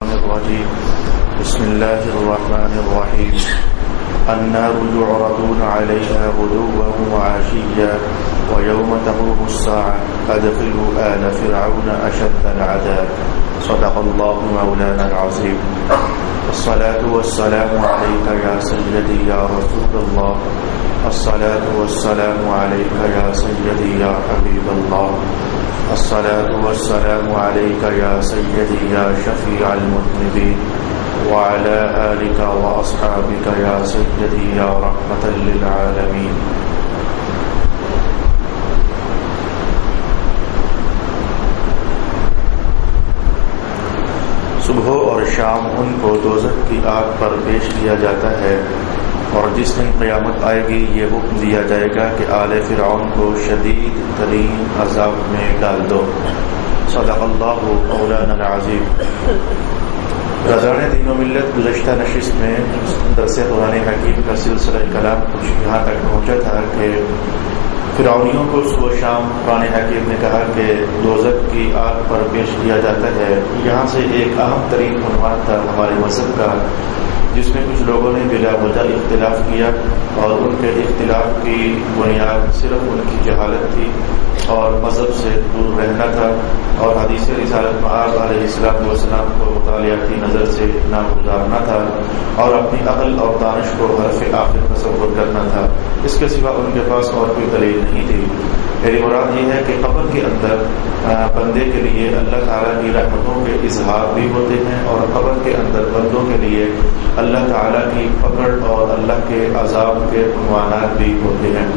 الرجيم بسم الله الرحمن الرحيم النار يعرضون عليها غدوا وعشيا ويوم تقوم الساعة أدخلوا آل فرعون أشد العذاب صدق الله مولانا العظيم الصلاة والسلام عليك يا سيدي يا رسول الله الصلاة والسلام عليك يا سيدي يا حبيب الله الصلاة والسلام عليك يا سيدي يا شفيع المذنبين وعلى آلك وأصحابك يا سيدي يا رحمة للعالمين. صبح اور شام ان کو دوزخ کی آگ پر پیش کیا جاتا ہے اور جس دن قیامت آئے گی یہ حکم دیا جائے گا کہ آل فرعون کو شدید ترین عذاب میں ڈال دو. صدق اللہ مولانا العظیم. رضاء دین و ملت گزشتہ نشست میں درس قرآن حکیم کا سلسلہ کلام کچھ یہاں تک پہنچا تھا کہ فرعونیوں کو صبح و شام قرآن حکیم نے کہا کہ دوزخ کی آگ پر پیش کیا جاتا ہے. یہاں سے ایک اہم ترین عنوان تھا ہمارے مذہب کا، جس میں کچھ لوگوں نے بلا وجہ اختلاف کیا اور ان کے اختلاف کی بنیاد صرف ان کی جہالت تھی اور مذہب سے دور رہنا تھا اور حدیث رسالت معاذ علیہ السلام کو مطالعاتی نظر سے نہ گزارنا تھا اور اپنی عقل اور دانش کو حرف آخر تصور کرنا تھا. اس کے سوا ان کے پاس اور کوئی دلیل نہیں تھی. میری مراد یہ ہے کہ قبر کے اندر بندے کے لیے اللہ تعالیٰ کی رحمتوں کے اظہار بھی ہوتے ہیں اور قبر کے اندر بندوں کے لیے اللہ تعالیٰ کی پکڑ اور اللہ کے عذاب کے عنوانات بھی ہوتے ہیں.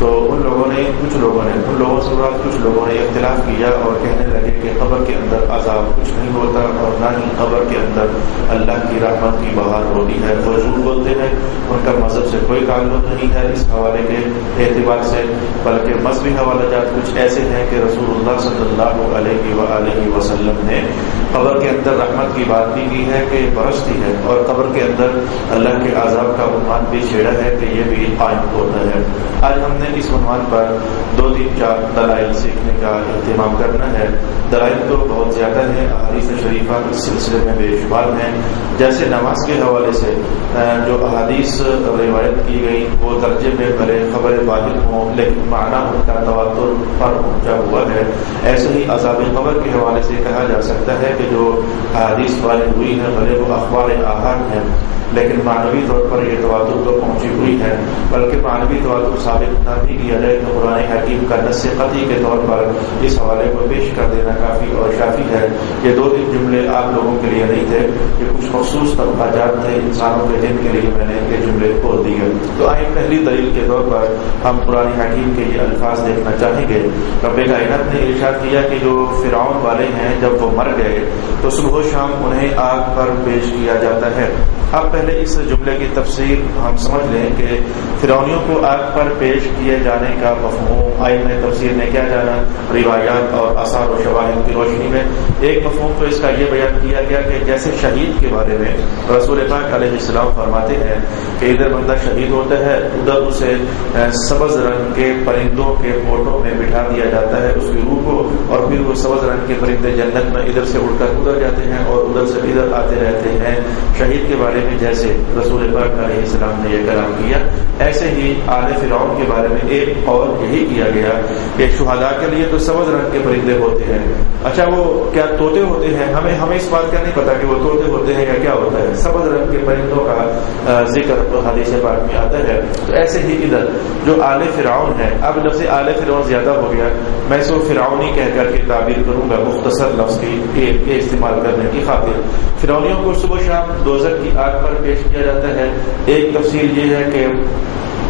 تو کچھ لوگوں نے اختلاف کیا اور کہنے لگے کہ قبر کے اندر عذاب کچھ نہیں ہوتا اور نہ ہی قبر کے اندر اللہ کی رحمت کی بہار ہوتی ہے. وہ جھوٹ بولتے ہیں، ان کا مذہب سے کوئی تعلق نہیں ہے اس حوالے کے اعتبار سے، بلکہ مذہبی حوالہ جات کچھ ایسے ہیں کہ رسول اللہ صلی اللہ علیہ وآلہ وسلم نے قبر کے اندر رحمت کی بات بھی کی ہے کہ برستی ہے اور قبر کے اندر اللہ کے عذاب کا عنوان بھی چھیڑا ہے کہ یہ بھی قائم ہوتا ہے. آج ہم نے اس عنوان پر 2-3-4 دلائل سیکھنے کا اہتمام کرنا ہے. دلائل تو بہت زیادہ ہیں، احادیث شریفہ اس سلسلے میں بے شمار ہیں. جیسے نماز کے حوالے سے جو احادیث روایت کی گئی وہ درجے میں بھلے خبر واحد ہوں لیکن معنی ان کا تواتر پر پہنچا ہوا ہے. ایسے ہی عذاب قبر کے حوالے سے کہا جا سکتا ہے کہ جو احادیث وارد ہوئی ہیں بھلے وہ اخبار احاد ہیں لیکن معنوی طور پر یہ تواتر تو پہنچی ہوئی ہے، بلکہ معنوی تواتر ثابت نہ بھی کیا جائے تو قرآن حکیم کا نص قطعی کے طور پر اس حوالے کو پیش کر دینا کافی اور شافی ہے. یہ 2-3 جملے آپ لوگوں کے لیے نہیں تھے، یہ کچھ مخصوص طبقات تھے انسانوں کے جن کے لیے میں نے یہ جملے کھول دیے. تو آئیں پہلی دلیل کے طور پر ہم قرآن حکیم کے یہ الفاظ دیکھنا چاہیں گے. رب کائنات نے ارشاد کیا کہ جو فرعون والے ہیں جب وہ مر گئے تو صبح و شام انہیں آگ پر پیش کیا جاتا ہے. اب پہلے اس جملے کی تفسیر ہم سمجھ لیں کہ فرعونیوں کو آگ پر پیش کیے جانے کا مفہوم آئمہ تفسیر نے کیا جانا روایات اور آثار و شواہد کی روشنی میں. ایک مفہوم تو اس کا یہ بیان کیا گیا کہ جیسے شہید کے بارے میں رسول پاک علیہ السلام فرماتے ہیں کہ ادھر بندہ شہید ہوتا ہے ادھر اسے سبز رنگ کے پرندوں کے پوٹوں میں بٹھا دیا جاتا ہے اس کی روح کو، اور پھر وہ سبز رنگ کے پرندے جنت میں ادھر سے اڑ کر ادھر جاتے ہیں اور ادھر سے ادھر آتے رہتے ہیں. شہید کے بارے میں جیسے رسول پاک علیہ السلام نے یہ کلام کیا، ایسے ہی آل فرعون کے بارے میں ایک قول یہی کیا گیا کہ شہداء کے لیے تو سبز رنگ کے پرندے ہوتے ہیں. اچھا وہ کیا طوطے ہوتے ہیں؟ ہمیں اس بات کا نہیں پتا کہ وہ طوطے ہوتے ہیں یا کیا ہوتا ہے. سبز رنگ کے پرندوں کا ذکر حدیث پاک میں آتا ہے. تو ایسے ہی ادھر جو آل فرعون ہے، اب جب سے آل فرعون زیادہ ہو گیا میں اس کو فرعونی کہہ کر کے تعبیر کروں گا مختصر لفظ کی استعمال کرنے کی خاطر. فرعونیوں کو صبح شام دوزخ کی آگ پر پیش کیا جاتا ہے. ایک تفصیل یہ ہے کہ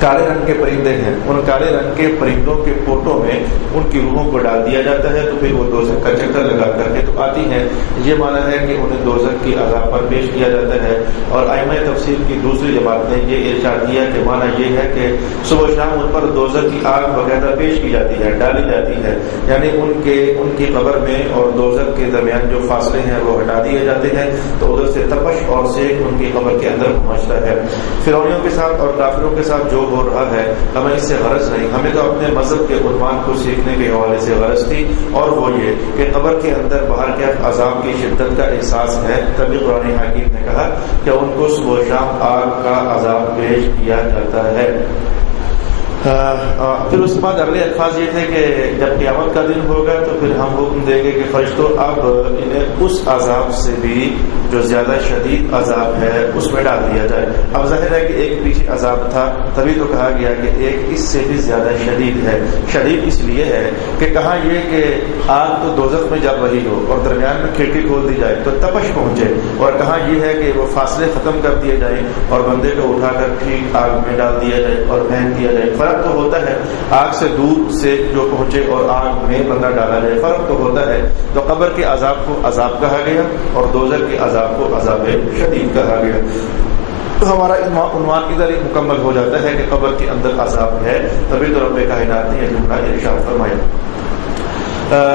کالے رنگ کے پرندے ہیں، ان کالے رنگ کے پرندوں کے پوٹوں میں ان کی روحوں کو ڈال دیا جاتا ہے تو پھر وہ دوزخ کا چکر لگا کر کے تو آتی ہیں. یہ معنی ہے کہ انہیں دوزخ کی عذاب پر پیش کیا جاتا ہے. اور ائمہ تفسیر کی دوسری جماعت نے یہ ارشاد کیا کہ معنی یہ ہے کہ صبح شام ان پر دوزخ کی آگ وغیرہ پیش کی جاتی ہے، ڈالی جاتی ہے، یعنی ان کی قبر میں اور دوزخ کے درمیان جو فاصلے ہیں وہ ہٹا دیے جاتے ہیں تو ادھر سے تپش اور سیک ان کی قبر کے اندر پہنچتا ہے. فرعونیوں کے ساتھ اور کافروں کے ساتھ جو ہو رہا ہے ہمیں اس سے غرض نہیں، ہمیں تو اپنے مذہب کے عنوان کو سیکھنے کے حوالے سے غرض تھی، اور وہ یہ کہ قبر کے اندر باہر کے عذاب کی شدت کا احساس ہے، تبھی قرآن حکیم نے کہا کہ ان کو صبح و شام آگ کا عذاب پیش کیا جاتا ہے۔ پھر اس کے بعد اگلے الفاظ یہ تھے کہ جب قیامت کا دن ہوگا تو پھر ہم حکم دیں گے کہ فرشتوں اب انہیں اس عذاب سے بھی جو زیادہ شدید عذاب ہے اس میں ڈال دیا جائے۔ اب ظاہر ہے کہ ایک پیچھے عذاب تھا، تبھی تو کہا گیا کہ ایک اس سے بھی زیادہ شدید ہے۔ شدید اس لیے ہے کہ کہاں یہ کہ آگ تو دوزخ میں جل رہی ہو اور درمیان میں کھڑکی کھول دی جائے تو تپش پہنچے، اور کہاں یہ ہے کہ وہ فاصلے ختم کر دیے جائیں اور بندے کو اٹھا کر ٹھیک آگ میں ڈال دیا جائے اور پھینک دیا جائے۔ فرق تو ہوتا ہے، آگ سے دور سے جو پہنچے اور آگ میں بندہ ڈالا جائے، فرق تو ہوتا ہے۔ تو قبر کے عذاب کو عذاب کہا گیا اور دوزخ کے عذاب کو عذاب شدید کہا گیا۔ تو ہمارا عنوان ادھر ہی مکمل ہو جاتا ہے کہ قبر کے اندر عذاب ہے، تبھی تو رب کائنات نے یہ جملہ ارشاد فرمایا۔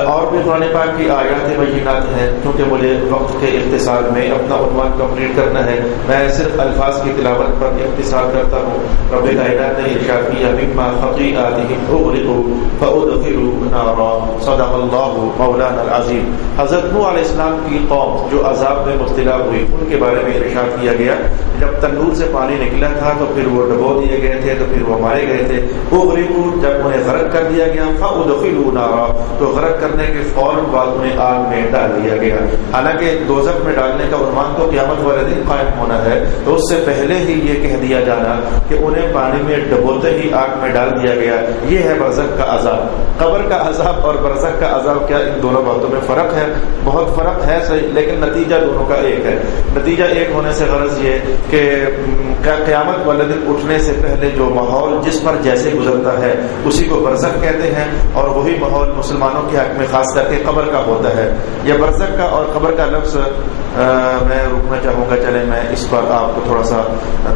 اور بھی قرآن پاک کی آیات بینات ہیں، کیونکہ مجھے وقت کے اختصار میں اپنا عنوان کمپلیٹ کرنا ہے، میں صرف الفاظ کی تلاوت پر اختصار کرتا ہوں۔ رب کائنات نے ارشاد کیا مما خطیئاتہم اغرقوا فادخلوا نارا، صدق اللہ مولانا العظیم۔ حضرت نوح علیہ السلام کی قوم جو عذاب میں مبتلا ہوئی، ان کے بارے میں ارشاد کیا گیا جب تنور سے پانی نکلا تھا تو پھر وہ ڈبو دیے گئے تھے، تو پھر وہ مارے گئے تھے۔ اغرقوا جب انہیں غرق کر دیا گیا، فادخلوا نارا تو غرق کرنے کے فوراً بعد انہیں آگ میں ڈال دیا گیا۔ حالانکہ دوزخ میں ڈالنے کا عنوان تو قیامت والے دن قائم ہونا ہے، تو اس سے پہلے ہی یہ کہہ دیا جانا کہ انہیں پانی میں ڈبوتے ہی آگ میں ڈال دیا گیا، یہ ہے برزخ کا عذاب۔ قبر کا عذاب اور برزخ کا عذاب، کیا ان دونوں باتوں میں فرق ہے؟ بہت فرق ہے صحیح، لیکن نتیجہ دونوں کا ایک ہے۔ نتیجہ ایک ہونے سے غرض یہ کہ قیامت والے دن اٹھنے سے پہلے جو ماحول جس پر جیسے گزرتا ہے اسی کو برزخ کہتے ہیں، اور وہی ماحول مسلمانوں کے حق میں خاص کر کے قبر کا ہوتا ہے۔ یہ برزخ کا اور قبر کا لفظ میں رکنا چاہوں گا، چلے میں اس پر آپ کو تھوڑا سا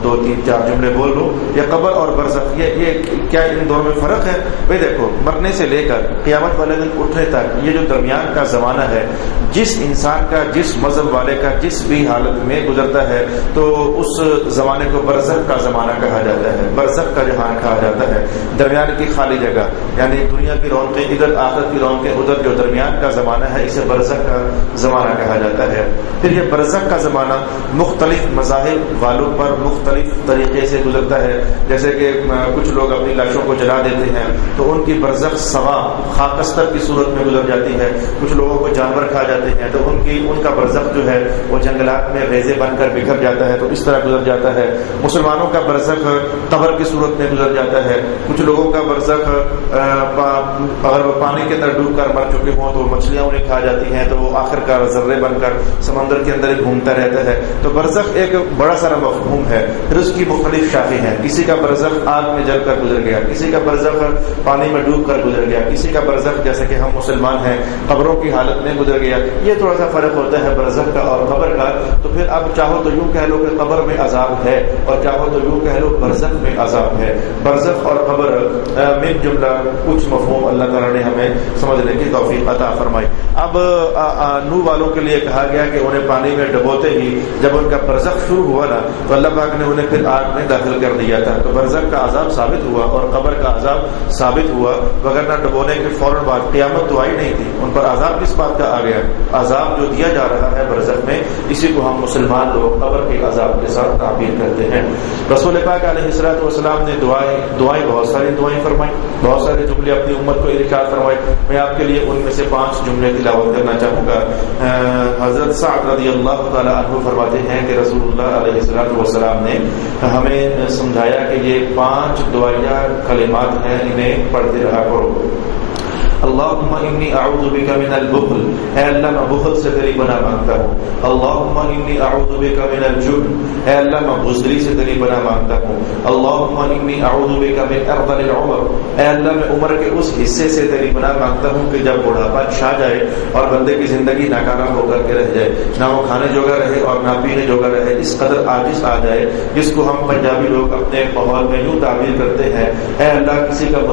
2-3-4 جملے بول لوں۔ یہ قبر اور برزخ یہ کیا ان دونوں میں فرق ہے؟ بھائی دیکھو، مرنے سے لے کر قیامت والے دن اٹھنے تک یہ جو درمیان کا زمانہ ہے، جس انسان کا جس مذہب والے کا جس بھی حالت میں گزرتا ہے تو اس زمانے کو برزخ کا زمانہ کہا جاتا ہے، برزخ کا جہان کہا جاتا ہے۔ درمیان کی خالی جگہ یعنی دنیا کی رونقیں ادھر، آخرت کی رونقیں ادھر، جو درمیان کا زمانہ ہے اسے برزخ کا زمانہ کہا جاتا ہے۔ پھر یہ برزخ کا زمانہ مختلف مذاہب والوں پر مختلف طریقے سے گزرتا ہے، جیسے کہ کچھ لوگ اپنی لاشوں کو جلا دیتے ہیں تو ان کی برزخ سوا خاکستر کی صورت میں گزر جاتی ہے، کچھ لوگوں کو جانور کھا جاتے ہیں تو ان کا برزخ جو ہے وہ جنگلات میں ریزے بن کر بکھر جاتا ہے، تو اس طرح گزر جاتا ہے۔ مسلمانوں کا برزخ قبر کی صورت میں گزر جاتا ہے، کچھ لوگوں کا برزخ اگر وہ پانی کے اندر ڈوب کر مر چکے ہوں تو مچھلیاں انہیں کھا جاتی ہیں تو وہ آخر کار ذرے بن کر سمندر کے اندر ہی گھومتا رہتا ہے۔ تو برزخ ایک بڑا سارا مفہوم ہے، پھر اس کی مختلف شاخیں ہیں۔ کسی کا برزخ آگ میں جل کر گزر گیا، کسی کا برزخ پانی میں ڈوب کر گزر گیا، کسی کا برزخ جیسے کہ ہم مسلمان ہیں قبروں کی حالت میں گزر گیا۔ یہ تھوڑا سا فرق ہوتا ہے برزخ کا اور قبر کا۔ تو پھر اب چاہو تو یوں کہہ لو کہ قبر میں عذاب ہے، اور چاہو تو یوں کہہ لو برزخ میں عذاب ہے۔ برزخ اور قبر میں جملہ کچھ مفہوم اللہ تعالیٰ نے ہمیں سمجھنے کی توفیق عطا فرمائی۔ اب نوح والوں کے لیے کہا گیا کہ انہیں پانی میں ڈبوتے ہی جب ان کا برزخ شروع ہوا نا تو اللہ پاک نے انہیں پھر آگ میں داخل کر دیا تھا، تو برزخ کا عذاب ثابت ہوا اور قبر کا عذاب ثابت ہوا، وگرنہ ڈبونے کے فوراً بعد قیامت تو آئی نہیں تھی، ان پر عذاب کس بات کا آ گیا؟ عذاب جو دیا جا رہا ہے برزخ میں، اسی کو ہم مسلمان لوگ قبر کے عذاب کے ساتھ تعبیر کرتے ہیں۔ رسول پاک علیہ الصلوۃ والسلام نے دعائیں بہت ساری دعائیں فرمائی، بہت سارے جملے اپنی امت کو ارشاد فرمائے۔ میں آپ کے لیے ان میں سے 5 جملے تلاوت کرنا چاہوں گا۔ حضرت سعد رضی اللہ تعالی عنہ فرماتے ہیں کہ رسول اللہ علیہ الصلوۃ والسلام نے ہمیں سمجھایا کہ یہ 5 دعائیہ کلمات ہیں، انہیں پڑھتے رہا کرو۔ اللہم انی اعوذ بک من البخل، اے اللہ میں بخل سے تیری پناہ مانگتا ہوں۔ اللہم انی اعوذ بک من الجبن، اے اللہ میں بزدلی سے تیری پناہ مانگتا ہوں۔ اللہم انی اعوذ بک من ارذل العمر، اے اللہ میں عمر کے اس حصے سے تیری پناہ مانگتا ہوں کہ جب بڑھاپا چھا جائے اور بندے کی زندگی ناکارہ ہو کر کے رہ جائے، نہ وہ کھانے جوگا رہے اور نہ پینے جوگا رہے، اس قدر عاجز آ جائے جس کو ہم پنجابی لوگ اپنے ماحول میں یوں تعبیر کرتے ہیں، اے اللہ کسی کا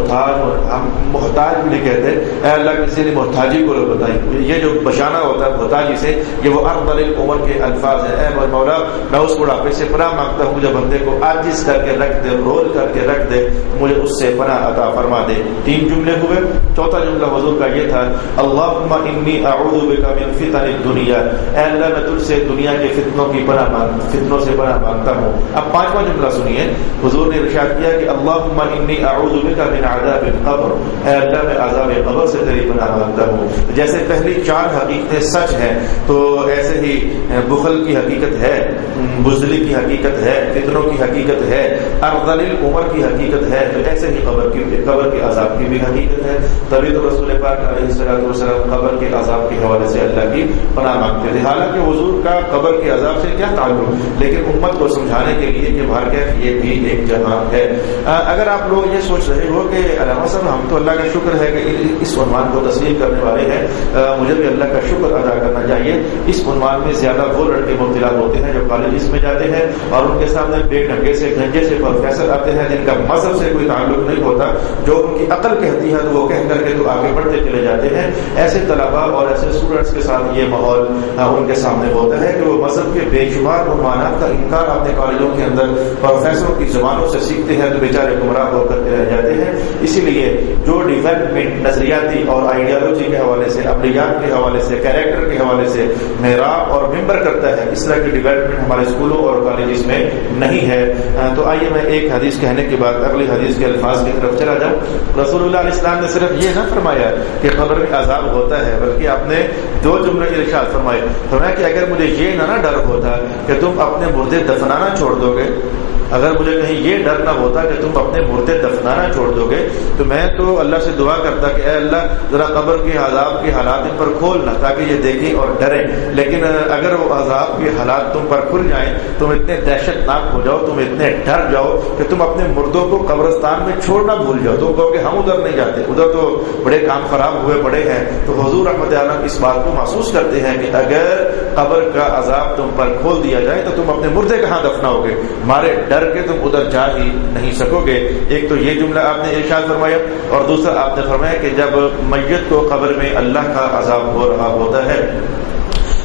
محتاج بھی نہیں کہتے، اے اللہ کسی نے محتاجی کو بتائی. یہ جو بشانہ ہوتا ہے محتاجی سے، یہ وہ ارذل العمر کے الفاظ ہیں. اے مولا میں اس بڑھاپے سے پناہ مانگتا ہوں جو بندے کو عاجز کر کے رکھ دے، رول کر کے رکھ دے، مجھے اس سے پناہ عطا فرما دے. 3 جملے ہوئے. چوتھا جملہ حضور کا یہ تھا اللہم انی اعوذ بک من فتن الدنیا، اے اللہ میں تجھ سے دنیا کے فتنوں سے پناہ مانگتا ہوں. اب 5واں جملہ سنیے. حضور نے ارشاد کیا کہ اللہم انی اعوذ بک من عذاب القبر، اے اللہ میں عذاب قبر سے تیری پناہ مانگتا ہوں. جیسے پہلی 4 حقیقتیں سچ ہیں تو ایسے ہی بخل کی حقیقت ہے، بزدلی کی حقیقت ہے، فتنوں کی حقیقت ہے، ارذل العمر کی حقیقت ہے، تو ایسے ہی قبر کے عذاب کی بھی حقیقت ہے. تبھی تو رسول پاک علیہ السلام قبر کے عذاب کے حوالے سے اللہ کی پناہ مانگتے تھے. حالانکہ حضور کا قبر کے عذاب سے کیا تعلق، لیکن امت کو سمجھانے کے لیے کہ بھارکیف یہ بھی ایک جہاں ہے. اگر آپ لوگ یہ سوچ رہے ہو کہ علامہ صاحب ہم تو اللہ کا شکر ہے کہ اس عنوان کو تسلیم کرنے والے ہیں، مجھے بھی اللہ کا شکر ادا کرنا چاہیے. اس عنوان میں زیادہ وہ لڑکے مبتلا ہوتے ہیں جو کالجز میں جاتے ہیں اور ان کے سامنے بے ڈھنگے سے گنجے سے پروفیسر آتے ہیں جن کا مذہب سے کوئی تعلق نہیں ہوتا، جو ان کی عقل کہتی ہے تو وہ کہہ کر کے تو آگے بڑھتے چلے جاتے ہیں. ایسے طلباء اور ایسے اسٹوڈنٹس کے ساتھ یہ ماحول ان کے سامنے ہوتا ہے کہ وہ مذہب کے بے شمار عنوانات کا انکار اپنے کالجوں کے اندر پروفیسروں کی زبانوں سے سیکھتے ہیں تو بیچارے گمراہ ہو کر کے رہ جاتے ہیں. اسی لیے جو ڈیولپمنٹ نظریاتی اور آئیڈیالوجی کے حوالے سے، عملیات کے حوالے سے، کیریکٹر کے حوالے سے محراب اور ممبر کرتا ہے، اس طرح کی ڈیولپمنٹ ہمارے اسکولوں اور کالجز میں نہیں ہے. تو آئیے میں ایک حدیث کہنے کے بعد اگلی حدیث کے الفاظ کی طرف چلا جاؤں. رسول اللہ علیہ السلام نے صرف یہ نہ فرمایا کہ قبر میں عذاب ہوتا ہے، بلکہ آپ نے 2 جملے ارشاد فرمایا کہ اگر مجھے یہ نہ ڈر ہوتا کہ تم اپنے مردے دفنانا چھوڑ دو گے، اگر مجھے کہیں یہ ڈر نہ ہوتا کہ تم اپنے مردے دفنانا چھوڑ دو گے، تو میں تو اللہ سے دعا کرتا کہ اے اللہ ذرا قبر کے عذاب کے حالات ان پر کھولنا تاکہ یہ دیکھیں اور ڈریں. لیکن اگر وہ عذاب کے حالات تم پر کھل جائیں، تم اتنے دہشت ناک ہو جاؤ، تم اتنے ڈر جاؤ کہ تم اپنے مردوں کو قبرستان میں چھوڑنا بھول جاؤ، تم کہو کہ ہم ادھر نہیں جاتے، ادھر تو بڑے کام خراب ہوئے پڑے ہیں. تو حضور رحمت عالم اس بات کو محسوس کرتے ہیں کہ اگر قبر کا عذاب تم پر کھول دیا جائے تو تم اپنے مردے کہاں دفناؤ گے، مارے ڈر کے تم ادھر جا ہی نہیں سکو گے. ایک تو یہ جملہ آپ نے ارشاد فرمایا، اور دوسرا آپ نے فرمایا کہ جب میت کو قبر میں اللہ کا عذاب ہو رہا ہوتا ہے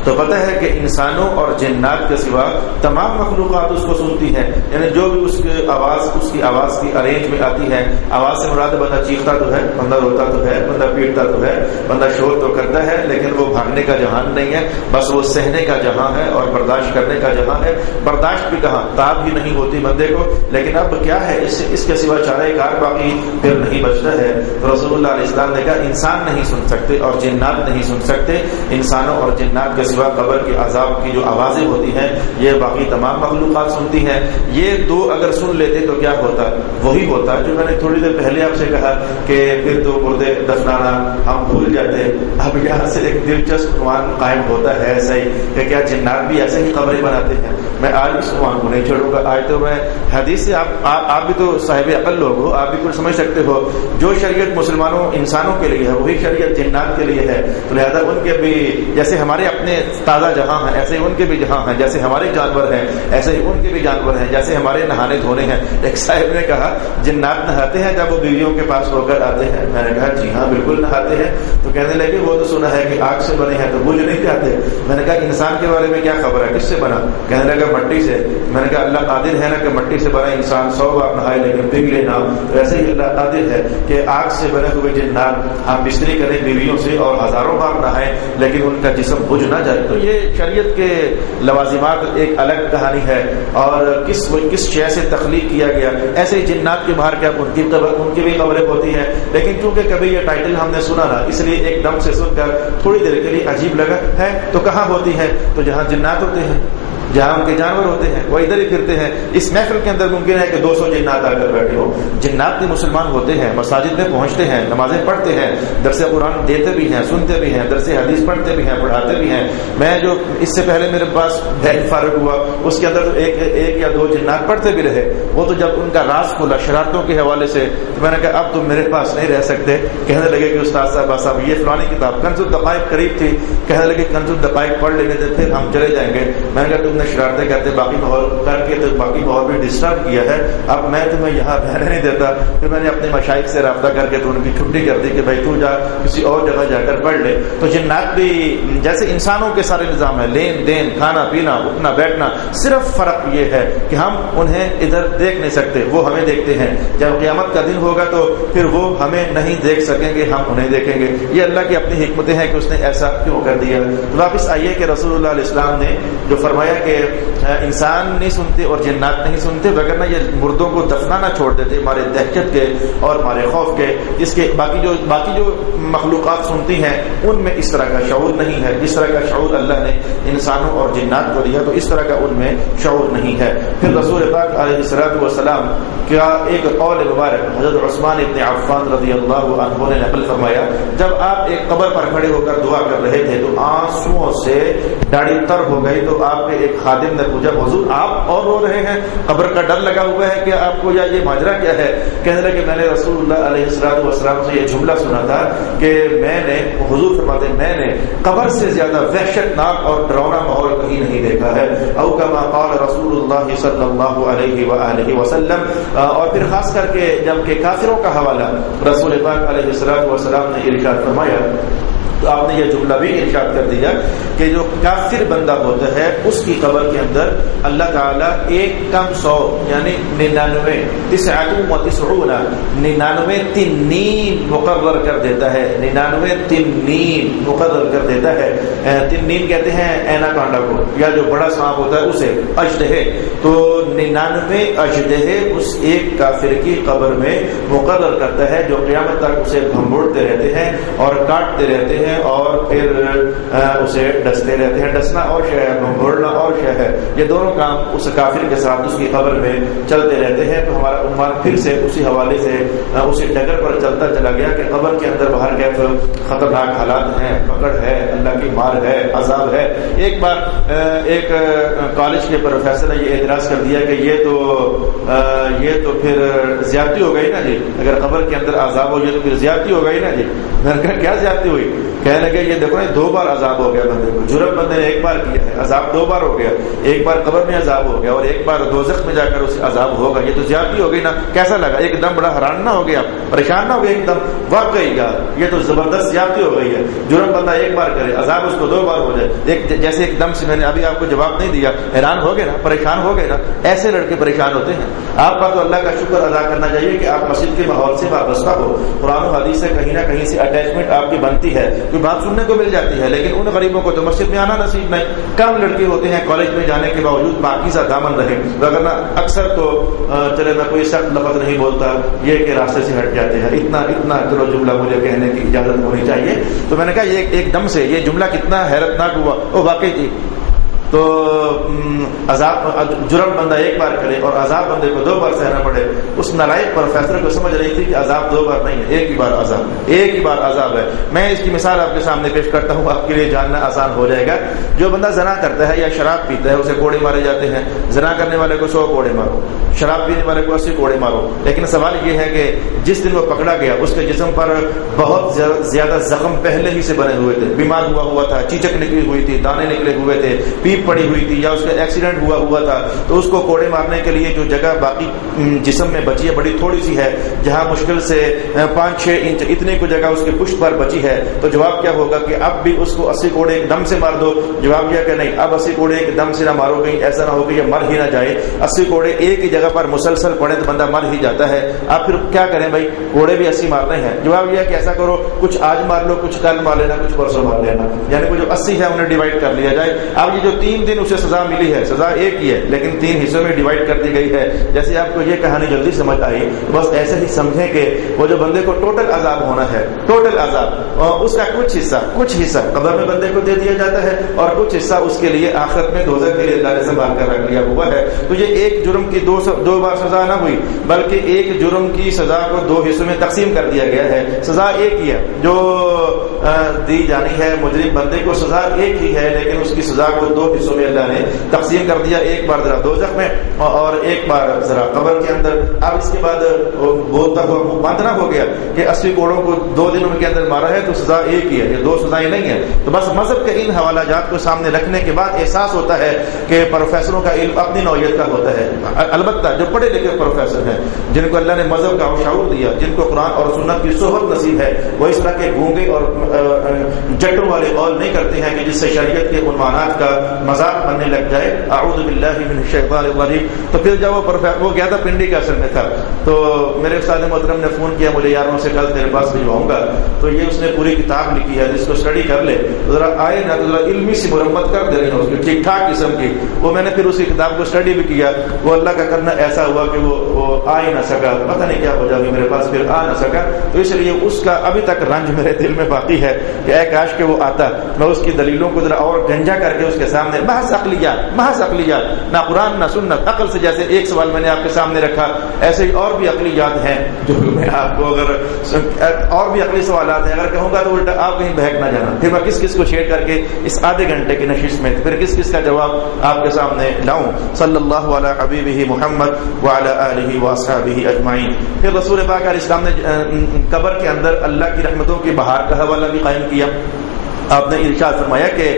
تو پتہ ہے کہ انسانوں اور جنات کے سوا تمام مخلوقات اس کو سنتی ہیں. یعنی جو بھی اس کی آواز کی ارینج میں آتی ہے، آواز سے مراد بندہ چیختا تو ہے، بندہ روتا تو ہے، بندہ پیٹتا تو ہے، بندہ شور تو کرتا ہے، لیکن وہ بھاگنے کا جہان نہیں ہے، بس وہ سہنے کا جہاں ہے اور برداشت کرنے کا جہاں ہے. برداشت بھی کہاں، تاب بھی نہیں ہوتی بندے کو، لیکن اب کیا ہے، اس کے سوا چارہ کار باقی پھر نہیں بچتا ہے. تو رسول اللہ علیہ السلام نے کہا انسان نہیں سن سکتے اور جنات نہیں سن سکتے، انسانوں اور جنات کے سوا قبر کے عذاب کی جو آوازیں ہوتی ہیں یہ باقی تمام مخلوقات سنتی ہیں. یہ 2 اگر سن لیتے تو کیا ہوتا، وہی ہوتا جو میں نے تھوڑی دیر پہلے آپ سے کہا کہ پھر تو مردے دفنانا ہم بھول جاتے. اب یہاں سے ایک دلچسپ عنوان قائم ہوتا ہے ایسا ہی کہ کیا جنات بھی ایسے ہی قبریں بناتے ہیں. میں آج اس عنوان کو نہیں چھوڑوں گا. آج تو میں حدیث سے آپ بھی تو صاحب عقل لوگ ہو، آپ بھی کچھ سمجھ سکتے ہو. جو شریعت مسلمانوں انسانوں کے لیے ہے وہی شریعت جنات کے لیے ہے. تو لہذا ان کے بھی جیسے ہمارے اپنے تازہ جہاں ہیں ایسے ان کے بھی جہاں ہیں، جیسے ہمارے جانور ہیں ایسے ہی ان کے بھی جانور ہیں، جیسے ہمارے نہانے دھونے ہیں. ایک صاحب نے کہا جنات نہاتے ہیں جب وہ بیویوں کے پاس ہو کر آتے ہیں. میں نے کہا جی ہاں بالکل نہاتے ہیں. تو کہنے لگے وہ تو سنا ہے کہ آگ سے بنے ہیں تو بجھ نہیں جاتے. میں نے کہا انسان کے بارے میں کیا خبر ہے، کس سے بنا؟ کہنے لگا مٹی سے. میں نے کہا اللہ قادر ہے نا کہ مٹی سے بنا انسان 100 بار نہائے لیکن پگھلے نہ. تو ایسے ہی اللہ قادر ہے کہ آگ سے بنے ہوئے جنات ہم بستری کریں بیویوں سے اور ہزاروں بار نہائیں لیکن ان کا جسم بجھ نہ جائے. تو یہ شریعت کے لوازمات ایک الگ کہانی ہے اور کس شے سے تخلیق کیا گیا. ایسے ہی جنات کے باہر کیا ان کی بھی قبریں ہوتی ہیں، لیکن کیونکہ کبھی یہ ٹائٹل ہم نے سنا نہ اس لیے ایک دم سے سن کر تھوڑی دیر کے لیے عجیب لگا ہے. تو کہاں ہوتی ہے؟ تو جہاں جنات ہوتے ہیں، جہاں ان کے جانور ہوتے ہیں وہ ادھر ہی پھرتے ہیں. اس محفل کے اندر ممکن ہے کہ 200 جنات آ کر بیٹھے ہو. جنات بھی مسلمان ہوتے ہیں، مساجد میں پہنچتے ہیں، نمازیں پڑھتے ہیں، درس قرآن دیتے بھی ہیں، سنتے بھی ہیں، درس حدیث پڑھتے بھی ہیں، پڑھاتے بھی ہیں. میں جو اس سے پہلے میرے پاس بیگ فارغ ہوا اس کے اندر تو ایک یا 2 جنات پڑھتے بھی رہے. وہ تو جب ان کا راز کھلا شرارتوں کے حوالے سے تو میں نے کہا اب تم میرے پاس نہیں رہ سکتے. کہنے لگے کہ استاد صاحب یہ فلانی کتاب کنز الدقائق قریب تھی، کہنے لگے کنز الدقائق پڑھ لینے تھے پھر ہم چلے جائیں گے. میں نے کہا تم نے شرارتیں کرتے باقی ماحول کر کے تو باقی ماحول بھی ڈسٹرب کیا ہے، اب میں تمہیں یہاں رہنے نہیں دیتا، پھر میں نے اپنے مشائخ سے رابطہ کر کے تو ان کی چھٹی کر دی کہ بھائی تو جا کسی اور جگہ جا کر پڑھ لے۔ تو جنات بھی جیسے انسانوں کے سارے نظام ہے، لین دین، کھانا پینا، اٹھنا بیٹھنا، صرف فرق یہ ہے کہ ہم انہیں ادھر دیکھ نہیں سکتے، وہ ہمیں دیکھتے ہیں۔ جب قیامت کا دن ہوگا تو پھر وہ ہمیں نہیں دیکھ سکیں گے، ہم انہیں دیکھیں گے۔ یہ اللہ کی اپنی حکمتیں ہیں کہ اس نے ایسا کیوں کر دیا۔ تو واپس آئیے کہ رسول اللہ علیہ السلام نے جو فرمایا کہ انسان نہیں سنتے اور جنات نہیں سنتے، وگرنہ یہ مردوں کو دفنانا چھوڑ دیتے ہمارے دہشت کے اور ہمارے خوف کے۔ اس کے باقی جو مخلوقات سنتی ہیں ان میں اس طرح کا شعور نہیں ہے، جس طرح کا شعور اللہ نے انسانوں اور جنات کو دیا، تو اس طرح کا ان میں شعور نہیں ہے۔ پھر رسول پاک علیہ الصلوۃ والسلام کا ایک قول مبارک حضرت عثمان ابن عفان رضی اللہ عنہ نے نقل فرمایا، جب آپ ایک قبر پر کھڑے ہو کر دعا کر رہے تھے تو آنسوؤں سے داڑھی تر ہو گئی، تو آپ کے ایک خادم نے پوچھا حضور آپ اور رو رہے ہیں، قبر کا ڈر لگا ہوا ہے کہ آپ کو، یا یہ ماجرا کیا ہے؟ کہنے لگے میں نے رسول اللہ علیہ الصلوۃ والسلام سے یہ جملہ سنا تھا کہ میں نے، حضور فرماتے ہیں میں نے قبر سے زیادہ وحشت ناک اور ڈراؤنا ماحول کہیں نہیں دیکھا ہے، او کما قال رسول اللہ صلی اللہ علیہ وآلہ وسلم۔ اور پھر خاص کر کے جب کہ کافروں کا حوالہ رسول پاک علیہ الصلوۃ والسلام نے ارشاد فرمایا تو آپ نے یہ جملہ بھی ارشاد کر دیا کہ جو کافر بندہ ہوتا ہے اس کی قبر کے اندر اللہ تعالیٰ 100 یعنی 99 تنین مقرر کر دیتا ہے، 99 تنین مقرر کر دیتا ہے۔ تنین کہتے ہیں اینا کانڈا کو، یا جو بڑا سانپ ہوتا ہے اسے اژدہے، تو 99 اژدہے اس ایک کافر کی قبر میں مقرر کرتا ہے، جو قیامت تک اسے بھنبوڑتے رہتے ہیں اور کاٹتے رہتے ہیں اور پھر اسے ڈستے رہتے ہیں۔ ڈسنا اور شے ہے، بھنبوڑنا اور شے ہے، یہ دونوں کام اس کافر کے ساتھ اس کی قبر میں چلتے رہتے ہیں۔ تو ہمارا عنوان پھر سے اسی حوالے سے اسی ڈگر پر چلتا چلا گیا کہ قبر کے اندر باہر گئے تو خطرناک حالات ہیں، پکڑ ہے، اللہ کی مار ہے، عذاب ہے۔ ایک بار ایک کالج کے پروفیسر نے یہ اعتراض کر دیا کہ یہ تو پھر زیادتی ہو گئی نا جی، اگر قبر کے اندر عذاب ہو یہ تو پھر زیادتی ہو گئی نا جی۔ میں نے کہا کیا زیادتی ہوئی؟ کہنے لگے یہ دیکھو نا 2 بار عذاب ہو گیا بندے کو، جرم بندے نے 1 بار کیا ہے، عذاب 2 بار ہو گیا، 1 بار قبر میں عذاب ہو گیا اور 1 بار دوزخ میں جا کر اسے عذاب ہوگا، یہ تو زیادتی ہو گئی نا۔ کیسا لگا؟ ایک دم بڑا حیران نہ ہو گیا، پریشان نہ ہو گیا ایک دم؟ واقعی یار یہ تو زبردست زیادتی ہو گئی ہے، جرم بندہ 1 بار کرے، عذاب اس کو 2 بار ہو جائے۔ جیسے ایک دم سے میں نے ابھی آپ کو جواب نہیں دیا، حیران ہو گئے نا، پریشان ہو گئے نا۔ ایسے لڑکے پریشان ہوتے ہیں۔ آپ کا تو اللہ کا شکر ادا کرنا چاہیے کہ آپ مسجد کے ماحول سے وابستہ ہو، قرآن و حدیث سے کہیں نہ کہیں سے اٹیچمنٹ آپ کی بنتی ہے، کوئی بات سننے کو مل جاتی ہے، لیکن ان غریبوں کو تو مسجد میں آنا نصیب نہیں۔ کم لڑکے ہوتے ہیں کالج میں جانے کے باوجود پاکیزہ دامن رہے، وگرنہ اکثر تو چلے میں کوئی سخت لفظ نہیں بولتا، یہ کہ راستے سے ہٹ جاتے ہیں۔ اتنا چلو جملہ مجھے کہنے کی اجازت ہونی چاہیے۔ تو میں نے کہا یہ ایک دم سے یہ جملہ کتنا حیرتناک ہوا، وہ واقعی تھی۔ تو جرم بندہ 1 بار کرے اور عذاب بندے کو 2 بار سہنا پڑے۔ اس نالائق پروفیسر کو سمجھ رہی تھی کہ عذاب 2 بار نہیں ہے، 1 ہی بار عذاب ہے، 1 ہی بار عذاب ہے۔ میں اس کی مثال آپ کے سامنے پیش کرتا ہوں، آپ کے لیے جاننا آسان ہو جائے گا۔ جو بندہ زنا کرتا ہے یا شراب پیتا ہے اسے کوڑے مارے جاتے ہیں، زنا کرنے والے کو 100 کوڑے مارو، شراب پینے والے کو 80 کوڑے مارو۔ لیکن سوال یہ ہے کہ جس دن وہ پکڑا گیا اس کے جسم پر بہت زیادہ زخم پہلے ہی سے بنے ہوئے تھے، بیمار ہوا تھا، چیچک نکلی ہوئی تھی، دانے نکلے ہوئے تھے، پیپ پڑی ہوئی تھی، یا اس کا ایکسیڈنٹ ہوا تھا، تو اس کو کوڑے مارنے کے لیے جو جگہ باقی جسم میں بچی ہے بڑی تھوڑی سی ہے، جہاں مشکل سے 5-6 انچ اتنے کو جگہ اس کے پشت پر بچی ہے، تو جواب کیا ہوگا کہ اب بھی اس کو 80 کوڑے ایک دم سے مار دو؟ جواب یہ کہ نہیں، اب 80 کوڑے ایک دم سے نہ مارو، کہیں ایسا نہ ہو کہ یہ مر ہی نہ جائے۔ 80 کوڑے ایک ہی جگہ پر مسلسل پڑے تو بندہ مر ہی جاتا ہے۔ آپ پھر کیا کریں بھائی، کوڑے بھی 80 مارنے ہیں؟ جواب یہ کہ ایسا کرو، کچھ آج مار لو، کچھ کل مار لینا، کچھ پرسوں مار لینا، یعنی وہ جو 80 ہے انہیں ڈیوائڈ کر لیا جائے۔ اب یہ جو 3 دن اسے سزا ملی ہے، سزا ایک ہی ہے لیکن 3 حصوں میں ڈیوائڈ کر دی گئی ہے۔ جیسے آپ کو یہ کہانی جلدی سمجھ آئی، بس ایسے ہی سمجھیں کہ وہ جو بندے کو ٹوٹل عذاب ہونا ہے، ٹوٹل عذاب، اور اس کا کچھ حصہ قبر میں بندے کو دے دیا جاتا ہے اور کچھ حصہ اس کے لیے آخرت میں دوزخ کے لیے اللہ نے سنبھال کر رکھ لیا ہوا ہے۔ تو یہ ایک جرم کی 2 بار سزا نہ ہوئی، بلکہ ایک جرم کی سزا کو 2 حصوں میں تقسیم کر دیا گیا ہے۔ سزا ایک ہی ہے، جو دی جانی ہے مجرم بندے کو سزا ایک ہی ہے، لیکن اس کی سزا کو دو حصوں میں اللہ نے تقسیم کر دیا، ایک بار ذرا دوزخ میں اور ایک بار ذرا قبر کے اندر۔ اب اس کے بعد بولتا ہوا منہ بند نہ ہو گیا کہ 80 کوڑوں کو 2 دنوں کے اندر مارا ہے تو سزا ایک ہی ہے، یہ 2 سزائیں نہیں ہیں۔ تو بس مذہب کے ان حوالہ جات کو سامنے رکھنے کے بعد احساس ہوتا ہے کہ پروفیسروں کا علم اپنی نوعیت کا ہوتا ہے۔ البتہ جو پڑھے لکھے پروفیسر ہیں، جن کو اللہ نے مذہب کا شعور دیا، جن کو قرآن اور سنت کی صحبت نصیب ہے، وہ اس طرح کے گونگے اور جٹوں والے قول نہیں کرتے ہیں کہ جس سے شریعت کے عنوانات کا مذاق بننے لگ جائے۔ اعوذ باللہ من الشیطان الرجیم۔ تو پھر جب وہ گیا تھا پنڈی کے اثر میں تھا، تو میرے استاد محترم نے فون کیا مجھے، یاروں سے کل تیرے پاس بھجواؤں گا، تو یہ اس نے پوری کتاب لکھی ہے، جس کو اسٹڈی کر لے ذرا آئے نہ، ذرا علمی سی مرمت کر دے رہی ہیں اس کی ٹھیک ٹھاک قسم کی۔ وہ میں نے پھر اسی کتاب کو اسٹڈی بھی کیا، وہ اللہ کا کرنا ایسا ہوا کہ وہ آ ہی نہ سکا، پتہ نہیں کیا وجہ ہوئی، میرے پاس پھر آ نہ سکا۔ تو اس لیے اس کا ابھی تک رنج میرے دل میں باقی ہے کہ اے کاش کہ وہ آتا، میں اس کی دلیلوں کو ذرا اور گنجا کر کے اس کے سامنے، محض عقلیات، نہ قرآن نہ سنت، عقل سے، جیسے ایک سوال میں نے آپ کے سامنے رکھا، ایسے ہی اور بھی عقلیات ہیں جو میں آپ کو، اگر اور بھی عقلی سوالات ہیں، اگر کہوں گا تو الٹا آپ کہیں بہک نہ جانا، پھر میں کس کو چھیڑ کر کے اس آدھے گھنٹے کی نشست میں پھر کس کا جواب آپ کے سامنے لاؤں۔ صلی اللہ علی حبیبہ محمد وعلی آلہ واصحابہ اجمعین۔ پھر رسول پاک علیہ السلام نے قبر کے اندر اللہ کی رحمتوں کی بہار کا حوالہ بھی قائم کیا۔ آپ نے ارشاد فرمایا کہ